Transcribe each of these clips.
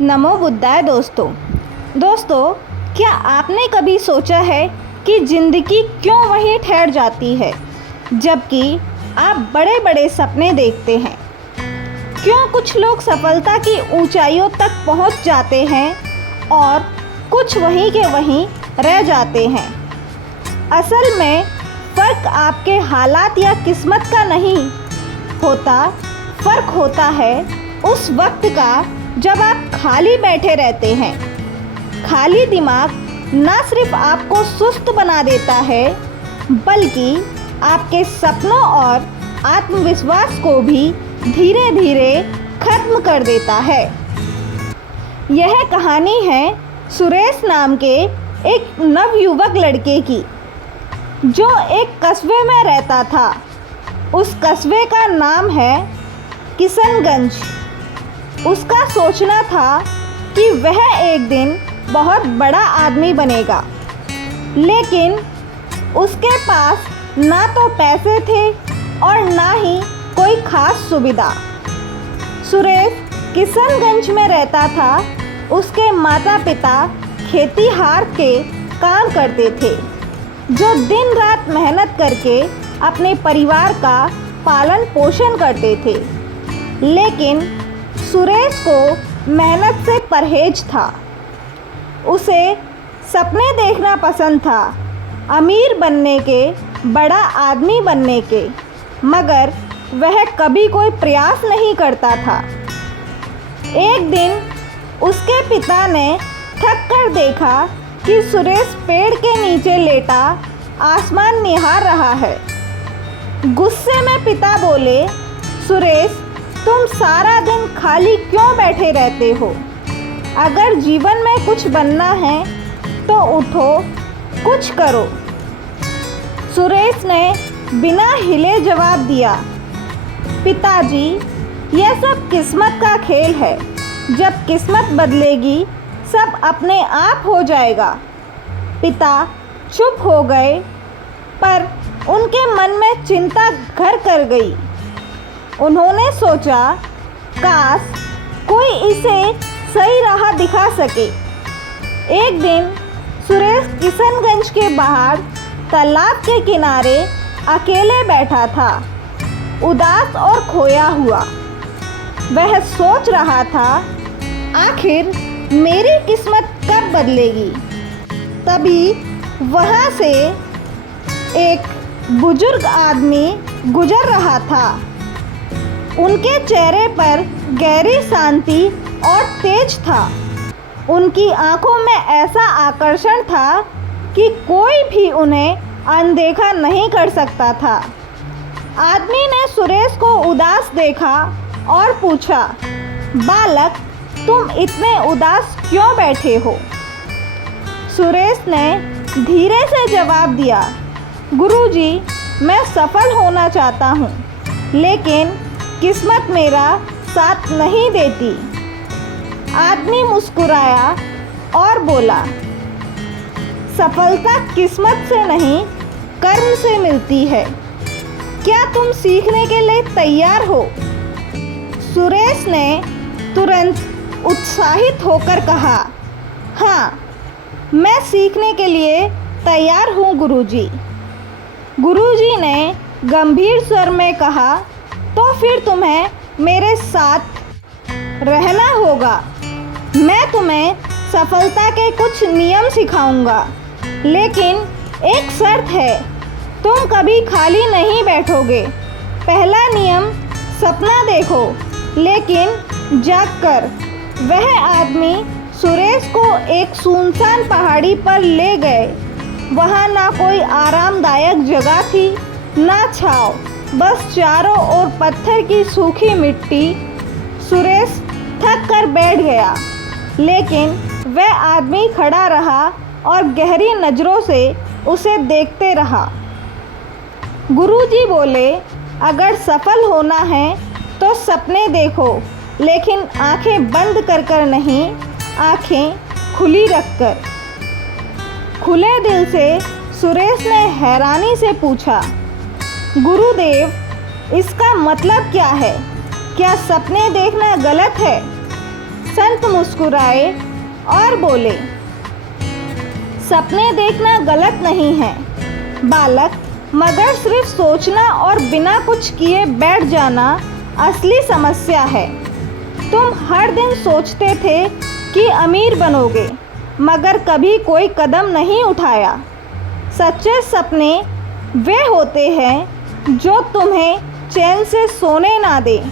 नमो बुद्धाय दोस्तों, क्या आपने कभी सोचा है कि ज़िंदगी क्यों वहीं ठहर जाती है जबकि आप बड़े बड़े सपने देखते हैं? क्यों कुछ लोग सफलता की ऊंचाइयों तक पहुंच जाते हैं और कुछ वहीं के वहीं रह जाते हैं? असल में फ़र्क आपके हालात या किस्मत का नहीं होता, फ़र्क होता है उस वक्त का जब आप खाली बैठे रहते हैं। खाली दिमाग ना सिर्फ आपको सुस्त बना देता है बल्कि आपके सपनों और आत्मविश्वास को भी धीरे धीरे खत्म कर देता है। यह कहानी है सुरेश नाम के एक नवयुवक लड़के की जो एक कस्बे में रहता था। उस कस्बे का नाम है किशनगंज। उसका सोचना था कि वह एक दिन बहुत बड़ा आदमी बनेगा, लेकिन उसके पास ना तो पैसे थे और ना ही कोई ख़ास सुविधा। सुरेश किशनगंज में रहता था। उसके माता पिता खेतीहार के काम करते थे जो दिन रात मेहनत करके अपने परिवार का पालन पोषण करते थे। लेकिन सुरेश को मेहनत से परहेज था। उसे सपने देखना पसंद था, अमीर बनने के, बड़ा आदमी बनने के, मगर वह कभी कोई प्रयास नहीं करता था। एक दिन उसके पिता ने थक कर देखा कि सुरेश पेड़ के नीचे लेटा आसमान निहार रहा है। गुस्से में पिता बोले, सुरेश, तुम सारा दिन खाली क्यों बैठे रहते हो? अगर जीवन में कुछ बनना है तो उठो, कुछ करो। सुरेश ने बिना हिले जवाब दिया, पिताजी, यह सब किस्मत का खेल है। जब किस्मत बदलेगी सब अपने आप हो जाएगा। पिता चुप हो गए, पर उनके मन में चिंता घर कर गई। उन्होंने सोचा, काश कोई इसे सही राह दिखा सके। एक दिन सुरेश किशनगंज के बाहर तालाब के किनारे अकेले बैठा था, उदास और खोया हुआ। वह सोच रहा था, आखिर मेरी किस्मत कब बदलेगी? तभी वहाँ से एक बुजुर्ग आदमी गुजर रहा था। उनके चेहरे पर गहरी शांति और तेज था। उनकी आंखों में ऐसा आकर्षण था कि कोई भी उन्हें अनदेखा नहीं कर सकता था। आदमी ने सुरेश को उदास देखा और पूछा, बालक, तुम इतने उदास क्यों बैठे हो? सुरेश ने धीरे से जवाब दिया, गुरुजी, मैं सफल होना चाहता हूँ, लेकिन किस्मत मेरा साथ नहीं देती। आदमी मुस्कुराया और बोला, सफलता किस्मत से नहीं, कर्म से मिलती है। क्या तुम सीखने के लिए तैयार हो? सुरेश ने तुरंत उत्साहित होकर कहा, हाँ, मैं सीखने के लिए तैयार हूँ गुरुजी। गुरुजी ने गंभीर स्वर में कहा, तो फिर तुम्हें मेरे साथ रहना होगा। मैं तुम्हें सफलता के कुछ नियम सिखाऊंगा, लेकिन एक शर्त है, तुम कभी खाली नहीं बैठोगे। पहला नियम, सपना देखो, लेकिन जागकर। वह आदमी सुरेश को एक सुनसान पहाड़ी पर ले गए। वहाँ ना कोई आरामदायक जगह थी, ना छाँव, बस चारों ओर पत्थर की सूखी मिट्टी। सुरेश थक कर बैठ गया, लेकिन वह आदमी खड़ा रहा और गहरी नज़रों से उसे देखते रहा। गुरुजी बोले, अगर सफल होना है तो सपने देखो, लेकिन आंखें बंद कर कर नहीं, आंखें खुली रखकर। खुले दिल से सुरेश ने हैरानी से पूछा, गुरुदेव, इसका मतलब क्या है? क्या सपने देखना गलत है? संत मुस्कुराए और बोले, सपने देखना गलत नहीं है बालक, मगर सिर्फ सोचना और बिना कुछ किए बैठ जाना असली समस्या है। तुम हर दिन सोचते थे कि अमीर बनोगे, मगर कभी कोई कदम नहीं उठाया। सच्चे सपने वे होते हैं जो तुम्हें चैन से सोने ना दे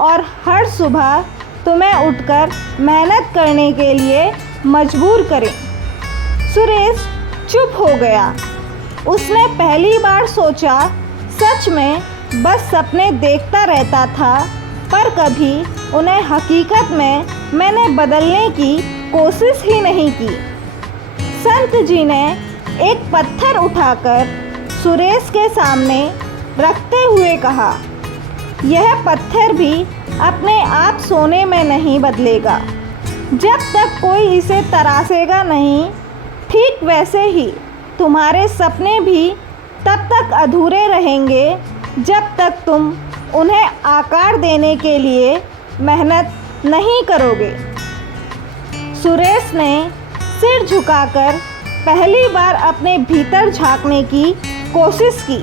और हर सुबह तुम्हें उठकर मेहनत करने के लिए मजबूर करें। सुरेश चुप हो गया। उसने पहली बार सोचा, सच में बस सपने देखता रहता था, पर कभी उन्हें हकीकत में मैंने बदलने की कोशिश ही नहीं की। संत जी ने एक पत्थर उठाकर सुरेश के सामने रखते हुए कहा, यह पत्थर भी अपने आप सोने में नहीं बदलेगा जब तक कोई इसे तराशेगा नहीं। ठीक वैसे ही तुम्हारे सपने भी तब तक अधूरे रहेंगे जब तक तुम उन्हें आकार देने के लिए मेहनत नहीं करोगे। सुरेश ने सिर झुकाकर पहली बार अपने भीतर झांकने की कोशिश की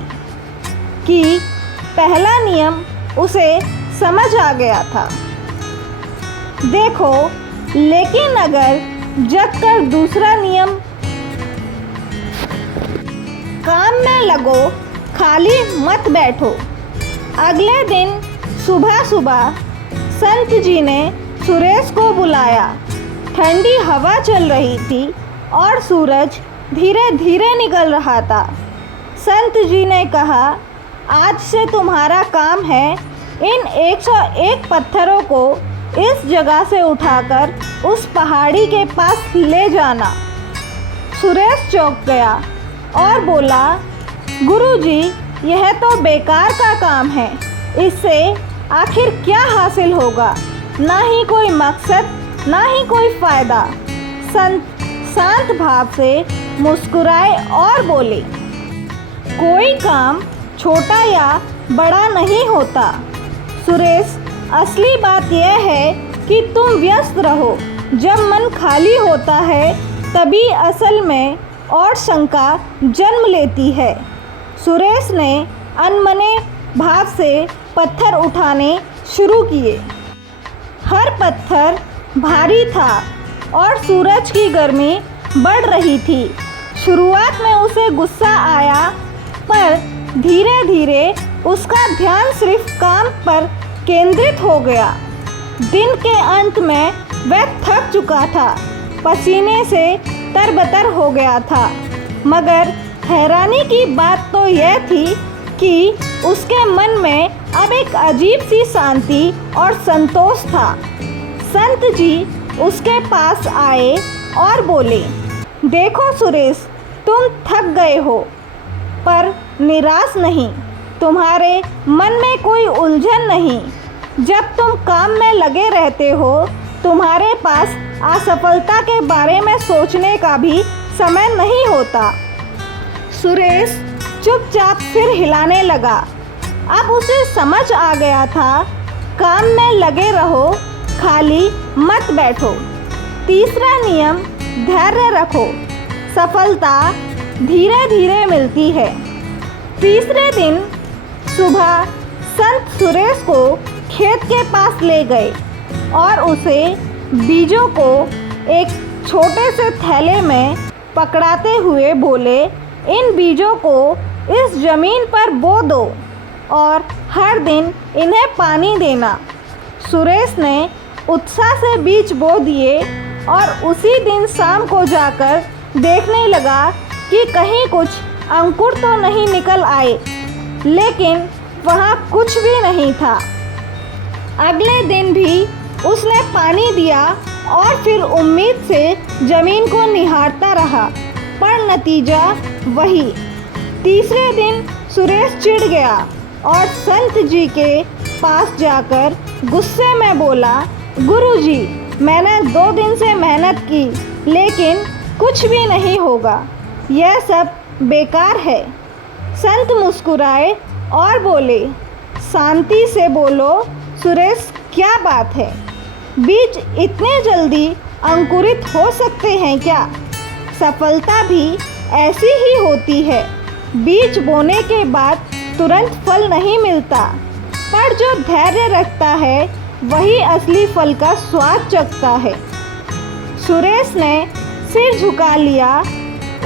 कि पहला नियम उसे समझ आ गया था। देखो, लेकिन अगर जग कर दूसरा नियम, काम में लगो, खाली मत बैठो। अगले दिन सुबह सुबह संत जी ने सुरेश को बुलाया। ठंडी हवा चल रही थी और सूरज धीरे धीरे निकल रहा था। संत जी ने कहा, आज से तुम्हारा काम है इन 101 पत्थरों को इस जगह से उठाकर उस पहाड़ी के पास ले जाना। सुरेश चौंक गया और बोला, गुरुजी, यह तो बेकार का काम है। इससे आखिर क्या हासिल होगा? ना ही कोई मकसद, ना ही कोई फ़ायदा। संत शांत भाव से मुस्कुराए और बोले, कोई काम छोटा या बड़ा नहीं होता सुरेश, असली बात यह है कि तुम व्यस्त रहो। जब मन खाली होता है तभी असल में और शंका जन्म लेती है। सुरेश ने अनमने भाव से पत्थर उठाने शुरू किए। हर पत्थर भारी था और सूरज की गर्मी बढ़ रही थी। शुरुआत में उसे गुस्सा आया, पर धीरे धीरे उसका ध्यान सिर्फ काम पर केंद्रित हो गया। दिन के अंत में वह थक चुका था, पसीने से तरबतर हो गया था, मगर हैरानी की बात तो यह थी कि उसके मन में अब एक अजीब सी शांति और संतोष था। संत जी उसके पास आए और बोले, देखो सुरेश, तुम थक गए हो, पर निराश नहीं। तुम्हारे मन में कोई उलझन नहीं। जब तुम काम में लगे रहते हो, तुम्हारे पास असफलता के बारे में सोचने का भी समय नहीं होता। सुरेश चुपचाप सिर हिलाने लगा। अब उसे समझ आ गया था, काम में लगे रहो, खाली मत बैठो। तीसरा नियम, धैर्य रखो, सफलता धीरे धीरे मिलती है। तीसरे दिन सुबह संत सुरेश को खेत के पास ले गए और उसे बीजों को एक छोटे से थैले में पकड़ाते हुए बोले, इन बीजों को इस ज़मीन पर बो दो और हर दिन इन्हें पानी देना। सुरेश ने उत्साह से बीज बो दिए और उसी दिन शाम को जाकर देखने लगा कि कहीं कुछ अंकुर तो नहीं निकल आए, लेकिन वहाँ कुछ भी नहीं था। अगले दिन भी उसने पानी दिया और फिर उम्मीद से ज़मीन को निहारता रहा, पर नतीजा वही। तीसरे दिन सुरेश चिढ़ गया और संत जी के पास जाकर गुस्से में बोला, गुरुजी, मैंने 2 दिन से मेहनत की, लेकिन कुछ भी नहीं होगा, यह सब बेकार है। संत मुस्कुराए और बोले, शांति से बोलो सुरेश, क्या बात है? बीज इतने जल्दी अंकुरित हो सकते हैं क्या? सफलता भी ऐसी ही होती है। बीज बोने के बाद तुरंत फल नहीं मिलता, पर जो धैर्य रखता है वही असली फल का स्वाद चखता है। सुरेश ने सिर झुका लिया।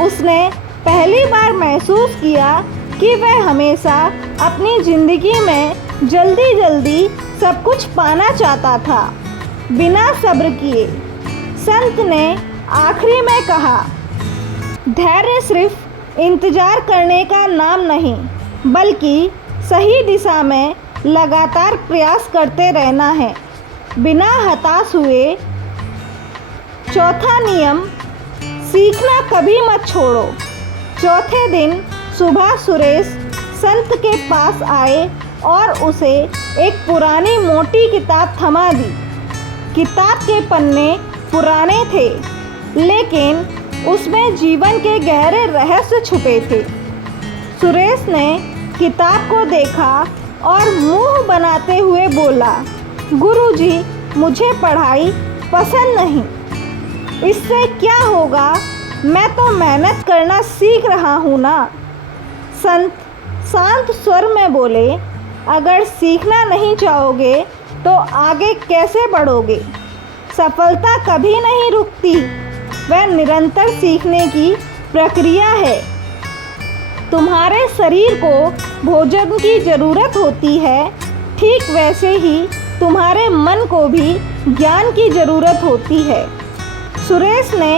उसने पहली बार महसूस किया कि वह हमेशा अपनी ज़िंदगी में जल्दी जल्दी सब कुछ पाना चाहता था, बिना सब्र किए। संत ने आखिरी में कहा, धैर्य सिर्फ इंतज़ार करने का नाम नहीं, बल्कि सही दिशा में लगातार प्रयास करते रहना है, बिना हताश हुए। चौथा नियम, सीखना कभी मत छोड़ो। चौथे दिन सुबह सुरेश संत के पास आए और उसे एक पुरानी मोटी किताब थमा दी। किताब के पन्ने पुराने थे, लेकिन उसमें जीवन के गहरे रहस्य छुपे थे। सुरेश ने किताब को देखा और मुंह बनाते हुए बोला, गुरुजी, मुझे पढ़ाई पसंद नहीं। इससे क्या होगा? मैं तो मेहनत करना सीख रहा हूँ ना। संत शांत स्वर में बोले, अगर सीखना नहीं चाहोगे तो आगे कैसे बढ़ोगे? सफलता कभी नहीं रुकती, वह निरंतर सीखने की प्रक्रिया है। तुम्हारे शरीर को भोजन की ज़रूरत होती है, ठीक वैसे ही तुम्हारे मन को भी ज्ञान की ज़रूरत होती है। सुरेश ने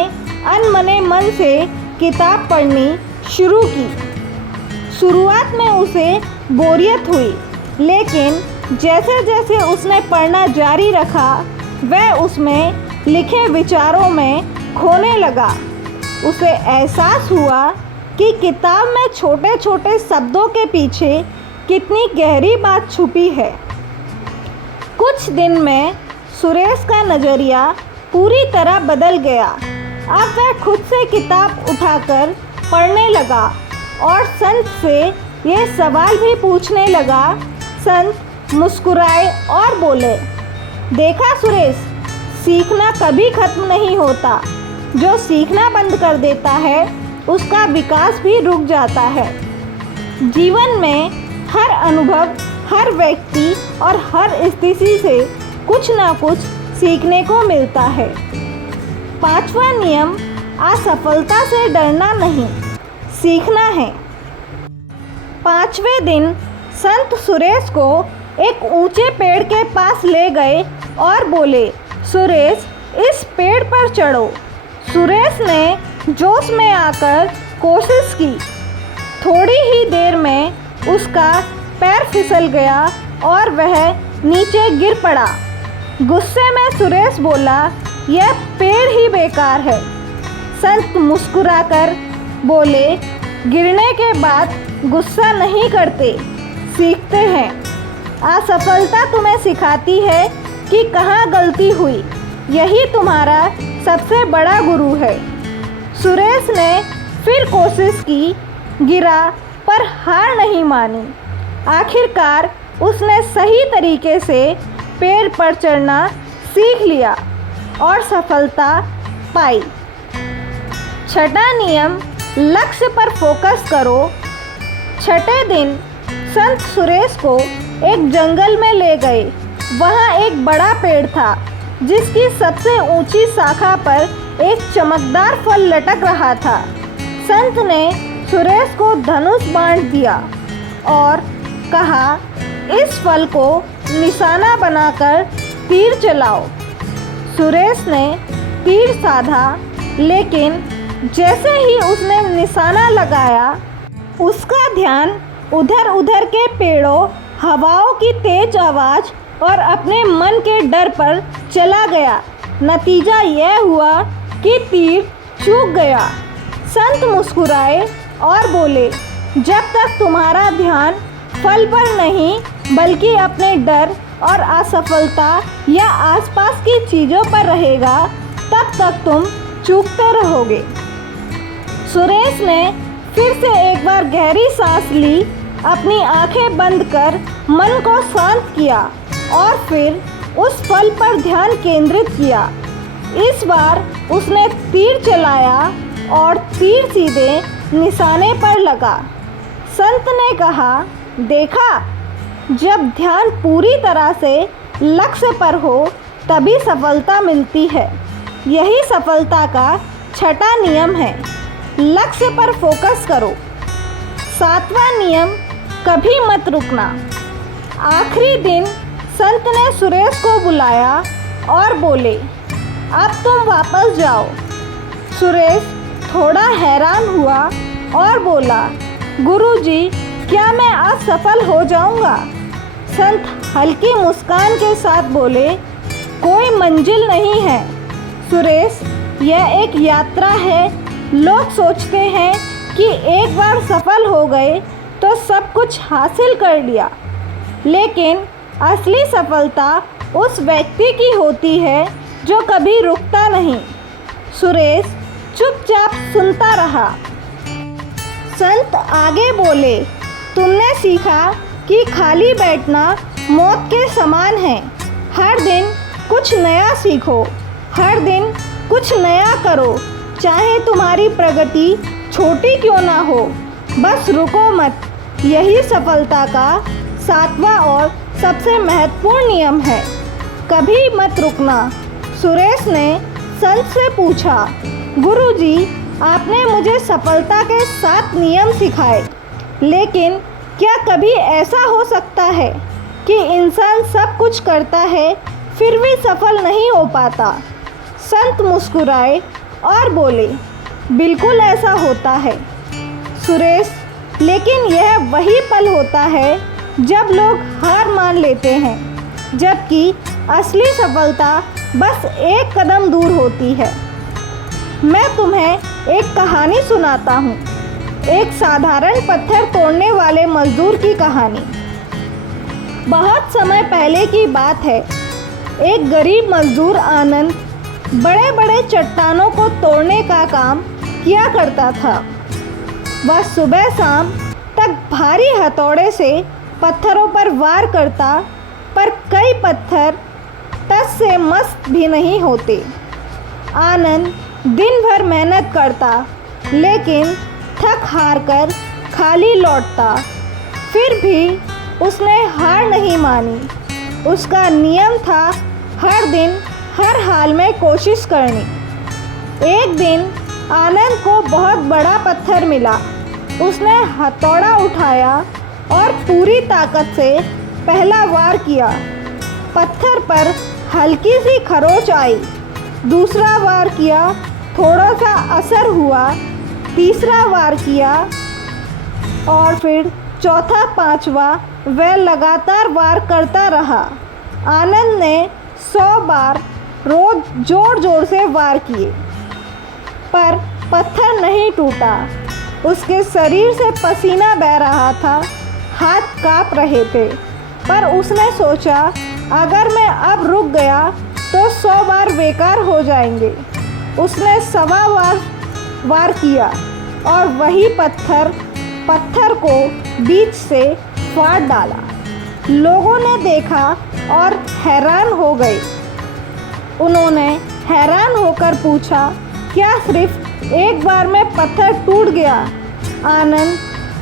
अनमने मन से किताब पढ़नी शुरू की। शुरुआत में उसे बोरियत हुई, लेकिन जैसे जैसे उसने पढ़ना जारी रखा, वह उसमें लिखे विचारों में खोने लगा। उसे एहसास हुआ कि किताब में छोटे छोटे शब्दों के पीछे कितनी गहरी बात छुपी है। कुछ दिन में सुरेश का नज़रिया पूरी तरह बदल गया। अब वह खुद से किताब उठाकर पढ़ने लगा और संत से ये सवाल भी पूछने लगा। संत मुस्कुराए और बोले, देखा सुरेश, सीखना कभी ख़त्म नहीं होता। जो सीखना बंद कर देता है उसका विकास भी रुक जाता है। जीवन में हर अनुभव, हर व्यक्ति और हर स्थिति से कुछ ना कुछ सीखने को मिलता है। पांचवा नियम, असफलता से डरना नहीं, सीखना है। पांचवें दिन संत सुरेश को एक ऊंचे पेड़ के पास ले गए और बोले, सुरेश, इस पेड़ पर चढ़ो। सुरेश ने जोश में आकर कोशिश की। थोड़ी ही देर में उसका पैर फिसल गया और वह नीचे गिर पड़ा। गुस्से में सुरेश बोला, यह पेड़ ही बेकार है। संत मुस्कुराकर बोले, गिरने के बाद गुस्सा नहीं करते, सीखते हैं। असफलता तुम्हें सिखाती है कि कहाँ गलती हुई। यही तुम्हारा सबसे बड़ा गुरु है। सुरेश ने फिर कोशिश की, गिरा पर हार नहीं मानी। आखिरकार उसने सही तरीके से पेड़ पर चढ़ना सीख लिया और सफलता पाई। छठा नियम, लक्ष्य पर फोकस करो। छठे दिन संत सुरेश को एक जंगल में ले गए। वहाँ एक बड़ा पेड़ था जिसकी सबसे ऊंची शाखा पर एक चमकदार फल लटक रहा था। संत ने सुरेश को धनुष बांट दिया और कहा, इस फल को निशाना बनाकर तीर चलाओ। सुरेश ने तीर साधा, लेकिन जैसे ही उसने निशाना लगाया, उसका ध्यान उधर उधर के पेड़ों, हवाओं की तेज आवाज़ और अपने मन के डर पर चला गया। नतीजा यह हुआ कि तीर चूक गया। संत मुस्कुराए और बोले, जब तक तुम्हारा ध्यान फल पर नहीं बल्कि अपने डर और असफलता या आसपास की चीज़ों पर रहेगा, तब तक तुम चूकते रहोगे। सुरेश ने फिर से एक बार गहरी सांस ली, अपनी आंखें बंद कर मन को शांत किया और फिर उस फल पर ध्यान केंद्रित किया। इस बार उसने तीर चलाया और तीर सीधे निशाने पर लगा। संत ने कहा, देखा, जब ध्यान पूरी तरह से लक्ष्य पर हो तभी सफलता मिलती है। यही सफलता का छठा नियम है, लक्ष्य पर फोकस करो। सातवां नियम, कभी मत रुकना। आखिरी दिन संत ने सुरेश को बुलाया और बोले, अब तुम वापस जाओ। सुरेश थोड़ा हैरान हुआ और बोला, गुरुजी, क्या मैं आज सफल हो जाऊंगा? संत हल्की मुस्कान के साथ बोले, कोई मंजिल नहीं है सुरेश, यह एक यात्रा है। लोग सोचते हैं कि एक बार सफल हो गए तो सब कुछ हासिल कर लिया, लेकिन असली सफलता उस व्यक्ति की होती है जो कभी रुकता नहीं। सुरेश चुपचाप सुनता रहा। संत आगे बोले, तुमने सीखा कि खाली बैठना मौत के समान है। हर दिन कुछ नया सीखो, हर दिन कुछ नया करो, चाहे तुम्हारी प्रगति छोटी क्यों ना हो, बस रुको मत। यही सफलता का सातवां और सबसे महत्वपूर्ण नियम है, कभी मत रुकना। सुरेश ने संत से पूछा, गुरुजी, आपने मुझे सफलता के 7 नियम सिखाए, लेकिन क्या कभी ऐसा हो सकता है कि इंसान सब कुछ करता है फिर भी सफल नहीं हो पाता? संत मुस्कुराए और बोले, बिल्कुल ऐसा होता है सुरेश, लेकिन यह वही पल होता है जब लोग हार मान लेते हैं, जबकि असली सफलता बस एक कदम दूर होती है। मैं तुम्हें एक कहानी सुनाता हूँ, एक साधारण पत्थर तोड़ने वाले मजदूर की कहानी। बहुत समय पहले की बात है। एक गरीब मजदूर आनंद बड़े बड़े चट्टानों को तोड़ने का काम किया करता था। वह सुबह शाम तक भारी हथौड़े से पत्थरों पर वार करता, पर कई पत्थर टस से मस भी नहीं होते। आनंद दिन भर मेहनत करता, लेकिन थक हार कर खाली लौटता। फिर भी उसने हार नहीं मानी। उसका नियम था हर दिन हर हाल में कोशिश करनी। एक दिन आनंद को बहुत बड़ा पत्थर मिला। उसने हथौड़ा उठाया और पूरी ताकत से पहला वार किया। पत्थर पर हल्की सी खरोंच आई। दूसरा वार किया, थोड़ा सा असर हुआ। तीसरा वार किया और फिर चौथा, पांचवा वह लगातार वार करता रहा। आनंद ने 100 बार रोज जोर जोर से वार किए, पर पत्थर नहीं टूटा। उसके शरीर से पसीना बह रहा था, हाथ कांप रहे थे, पर उसने सोचा, अगर मैं अब रुक गया तो 100 बार बेकार हो जाएंगे। उसने 125 वार किया और वही पत्थर को बीच से फाड़ डाला। लोगों ने देखा और हैरान हो गए। उन्होंने हैरान होकर पूछा, क्या सिर्फ एक बार में पत्थर टूट गया? आनंद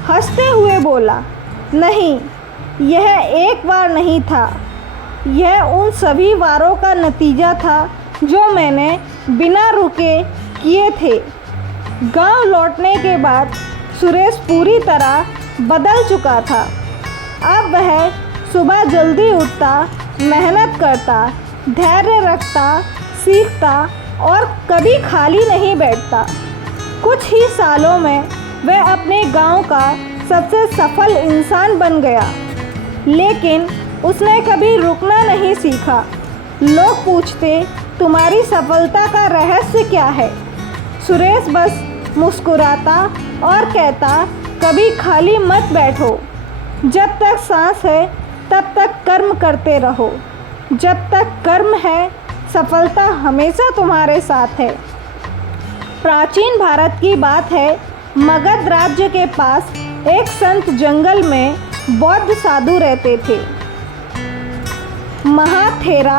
हंसते हुए बोला, नहीं, यह एक बार नहीं था, यह उन सभी वारों का नतीजा था जो मैंने बिना रुके किए थे। गांव लौटने के बाद सुरेश पूरी तरह बदल चुका था। अब वह सुबह जल्दी उठता, मेहनत करता, धैर्य रखता, सीखता और कभी खाली नहीं बैठता। कुछ ही सालों में वह अपने गांव का सबसे सफल इंसान बन गया। लेकिन उसने कभी रुकना नहीं सीखा। लोग पूछते, तुम्हारी सफलता का रहस्य क्या है? सुरेश बस मुस्कुराता और कहता, कभी खाली मत बैठो। जब तक सांस है तब तक कर्म करते रहो। जब तक कर्म है, सफलता हमेशा तुम्हारे साथ है। प्राचीन भारत की बात है। मगध राज्य के पास एक संत जंगल में बौद्ध साधु रहते थे। महाथेरा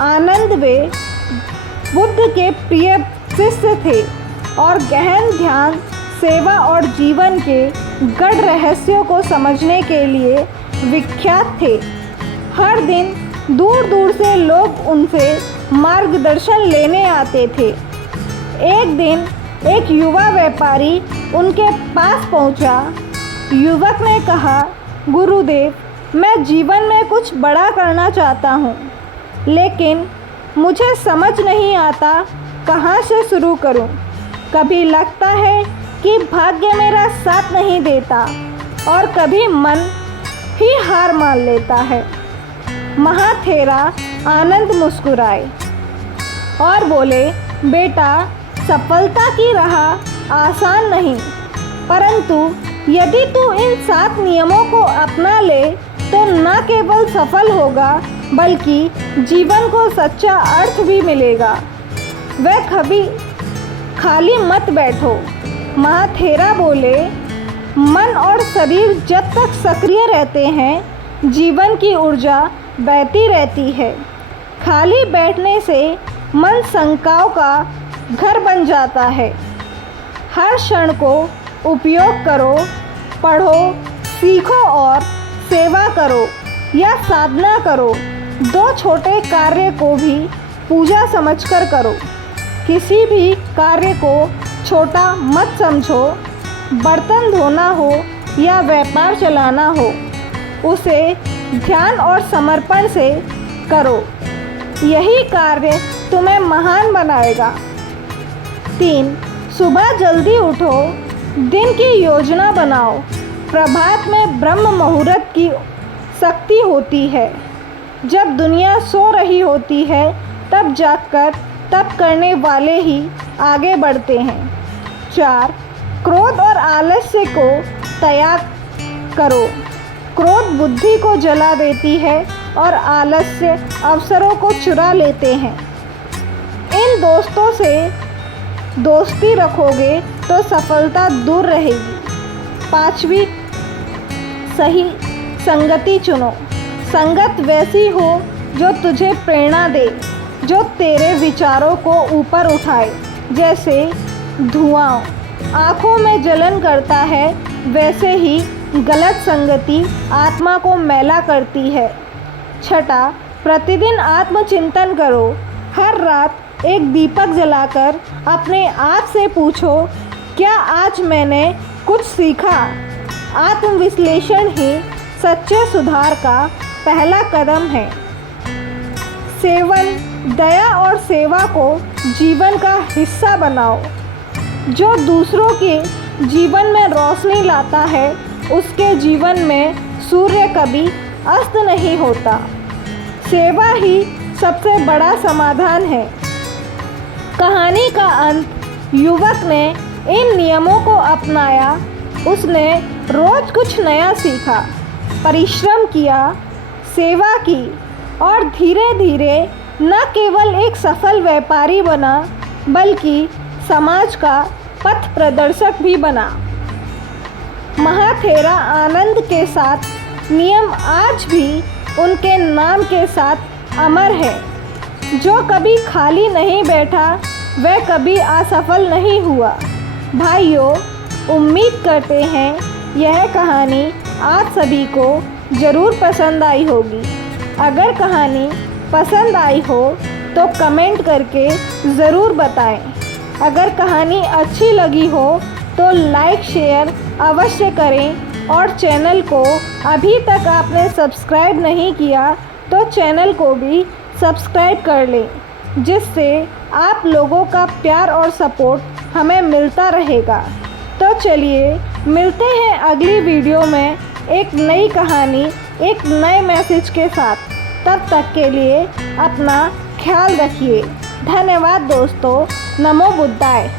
आनंद वे बुद्ध के प्रिय शिष्य थे और गहन ध्यान, सेवा और जीवन के गढ़ रहस्यों को समझने के लिए विख्यात थे। हर दिन दूर दूर से लोग उनसे मार्गदर्शन लेने आते थे। एक दिन एक युवा व्यापारी उनके पास पहुंचा। युवक ने कहा, गुरुदेव, मैं जीवन में कुछ बड़ा करना चाहता हूं, लेकिन मुझे समझ नहीं आता कहां से शुरू करूं। कभी लगता है कि भाग्य मेरा साथ नहीं देता और कभी मन ही हार मान लेता है। महाथेरा आनंद मुस्कुराए और बोले, बेटा, सफलता की राह आसान नहीं, परंतु यदि तू इन 7 नियमों को अपना ले तो न केवल सफल होगा बल्कि जीवन को सच्चा अर्थ भी मिलेगा। वह कभी खाली मत बैठो। महाथेरा बोले, मन और शरीर जब तक सक्रिय रहते हैं जीवन की ऊर्जा बहती रहती है। खाली बैठने से मन शंकाओं का घर बन जाता है। हर क्षण को उपयोग करो, पढ़ो, सीखो और सेवा करो या साधना करो। 2 छोटे कार्य को भी पूजा समझकर करो। किसी भी कार्य को छोटा मत समझो। बर्तन धोना हो या व्यापार चलाना हो, उसे ध्यान और समर्पण से करो। यही कार्य तुम्हें महान बनाएगा। 3. सुबह जल्दी उठो, दिन की योजना बनाओ। प्रभात में ब्रह्म मुहूर्त की शक्ति होती है। जब दुनिया सो रही होती है तब जागकर तप करने वाले ही आगे बढ़ते हैं। 4. क्रोध और आलस्य को त्याग करो। क्रोध बुद्धि को जला देती है और आलस्य अवसरों को चुरा लेते हैं। इन दोस्तों से दोस्ती रखोगे तो सफलता दूर रहेगी। 5वीं, सही संगति चुनो। संगत वैसी हो जो तुझे प्रेरणा दे, जो तेरे विचारों को ऊपर उठाए। जैसे धुआं आँखों में जलन करता है, वैसे ही गलत संगति आत्मा को मैला करती है। 6. प्रतिदिन आत्मचिंतन करो। हर रात एक दीपक जलाकर अपने आप से पूछो, क्या आज मैंने कुछ सीखा? आत्मविश्लेषण ही सच्चे सुधार का पहला कदम है। सेवन, दया और सेवा को जीवन का हिस्सा बनाओ। जो दूसरों के जीवन में रोशनी लाता है, उसके जीवन में सूर्य कभी अस्त नहीं होता। सेवा ही सबसे बड़ा समाधान है। कहानी का अंत, युवक ने इन नियमों को अपनाया। उसने रोज कुछ नया सीखा, परिश्रम किया, सेवा की और धीरे धीरे न केवल एक सफल व्यापारी बना बल्कि समाज का पथ प्रदर्शक भी बना। महाथेरा आनंद के साथ नियम आज भी उनके नाम के साथ अमर है। जो कभी खाली नहीं बैठा वह कभी असफल नहीं हुआ। भाइयों, उम्मीद करते हैं यह कहानी आप सभी को ज़रूर पसंद आई होगी। अगर कहानी पसंद आई हो तो कमेंट करके ज़रूर बताएं। अगर कहानी अच्छी लगी हो तो लाइक शेयर अवश्य करें और चैनल को अभी तक आपने सब्सक्राइब नहीं किया तो चैनल को भी सब्सक्राइब कर लें, जिससे आप लोगों का प्यार और सपोर्ट हमें मिलता रहेगा। तो चलिए मिलते हैं अगली वीडियो में एक नई कहानी, एक नए मैसेज के साथ। तब तक के लिए अपना ख्याल रखिए। धन्यवाद दोस्तों। नमो बुद्धाय।